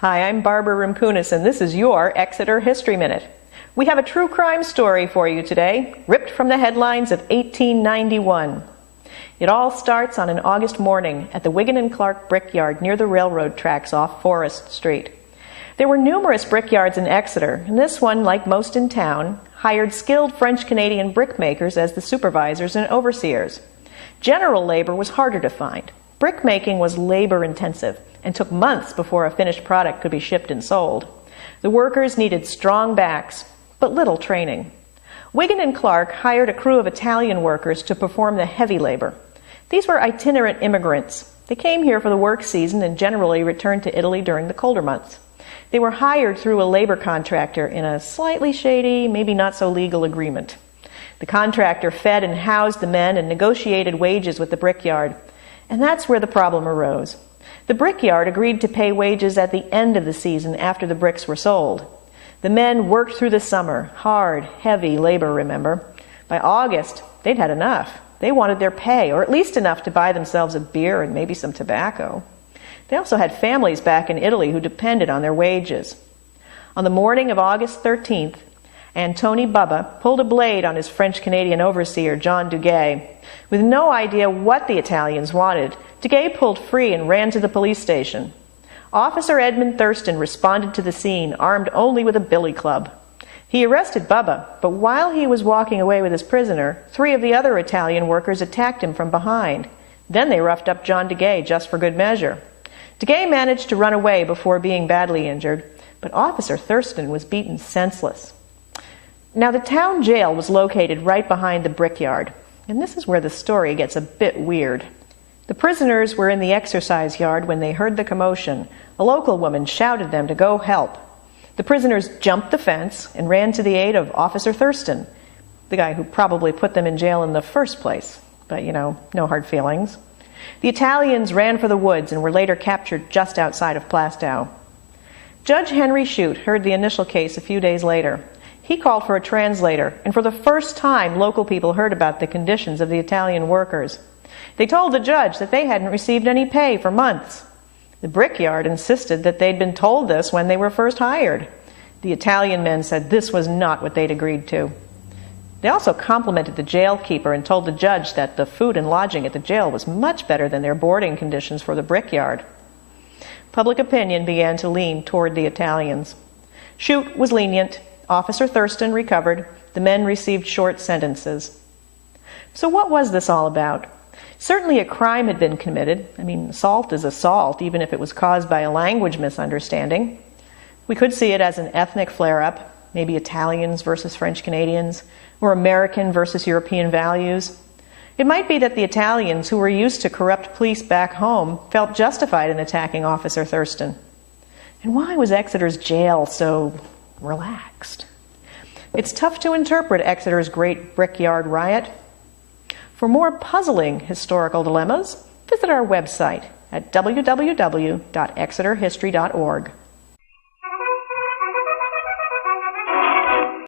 Hi, I'm Barbara Rimkunis, and this is your Exeter History Minute. We have a true crime story for you today, ripped from the headlines of 1891. It all starts on an August morning at the Wigan and Clark Brickyard near the railroad tracks off Forest Street. There were numerous brickyards in Exeter, and this one, like most in town, hired skilled French-Canadian brickmakers as the supervisors and overseers. General labor was harder to find. Brickmaking was labor-intensive and took months before a finished product could be shipped and sold. The workers needed strong backs, but little training. Wigan and Clark hired a crew of Italian workers to perform the heavy labor. These were itinerant immigrants. They came here for the work season and generally returned to Italy during the colder months. They were hired through a labor contractor in a slightly shady, maybe not so legal agreement. The contractor fed and housed the men and negotiated wages with the brickyard. And that's where the problem arose. The brickyard agreed to pay wages at the end of the season after the bricks were sold. The men worked through the summer, hard, heavy labor, remember. By August, they'd had enough. They wanted their pay, or at least enough to buy themselves a beer and maybe some tobacco. They also had families back in Italy who depended on their wages. On the morning of August 13th, Antony Bubba pulled a blade on his French-Canadian overseer, John Duguay. With no idea what the Italians wanted, Duguay pulled free and ran to the police station. Officer Edmund Thurston responded to the scene, armed only with a billy club. He arrested Bubba, but while he was walking away with his prisoner, 3 of the other Italian workers attacked him from behind. Then they roughed up John Duguay just for good measure. Duguay managed to run away before being badly injured, but Officer Thurston was beaten senseless. Now, the town jail was located right behind the brickyard, and this is where the story gets a bit weird. The prisoners were in the exercise yard when they heard the commotion. A local woman shouted them to go help. The prisoners jumped the fence and ran to the aid of Officer Thurston, the guy who probably put them in jail in the first place. But, no hard feelings. The Italians ran for the woods and were later captured just outside of Plastow. Judge Henry Shute heard the initial case a few days later. He called for a translator, and for the first time, local people heard about the conditions of the Italian workers. They told the judge that they hadn't received any pay for months. The brickyard insisted that they'd been told this when they were first hired. The Italian men said this was not what they'd agreed to. They also complimented the jail keeper and told the judge that the food and lodging at the jail was much better than their boarding conditions for the brickyard. Public opinion began to lean toward the Italians. Shute was lenient. Officer Thurston recovered. The men received short sentences. So what was this all about? Certainly a crime had been committed. Assault is assault, even if it was caused by a language misunderstanding. We could see it as an ethnic flare-up, maybe Italians versus French Canadians, or American versus European values. It might be that the Italians, who were used to corrupt police back home, felt justified in attacking Officer Thurston. And why was Exeter's jail so relaxed? It's tough to interpret Exeter's great Brickyard Riot. For more puzzling historical dilemmas, visit our website at www.exeterhistory.org.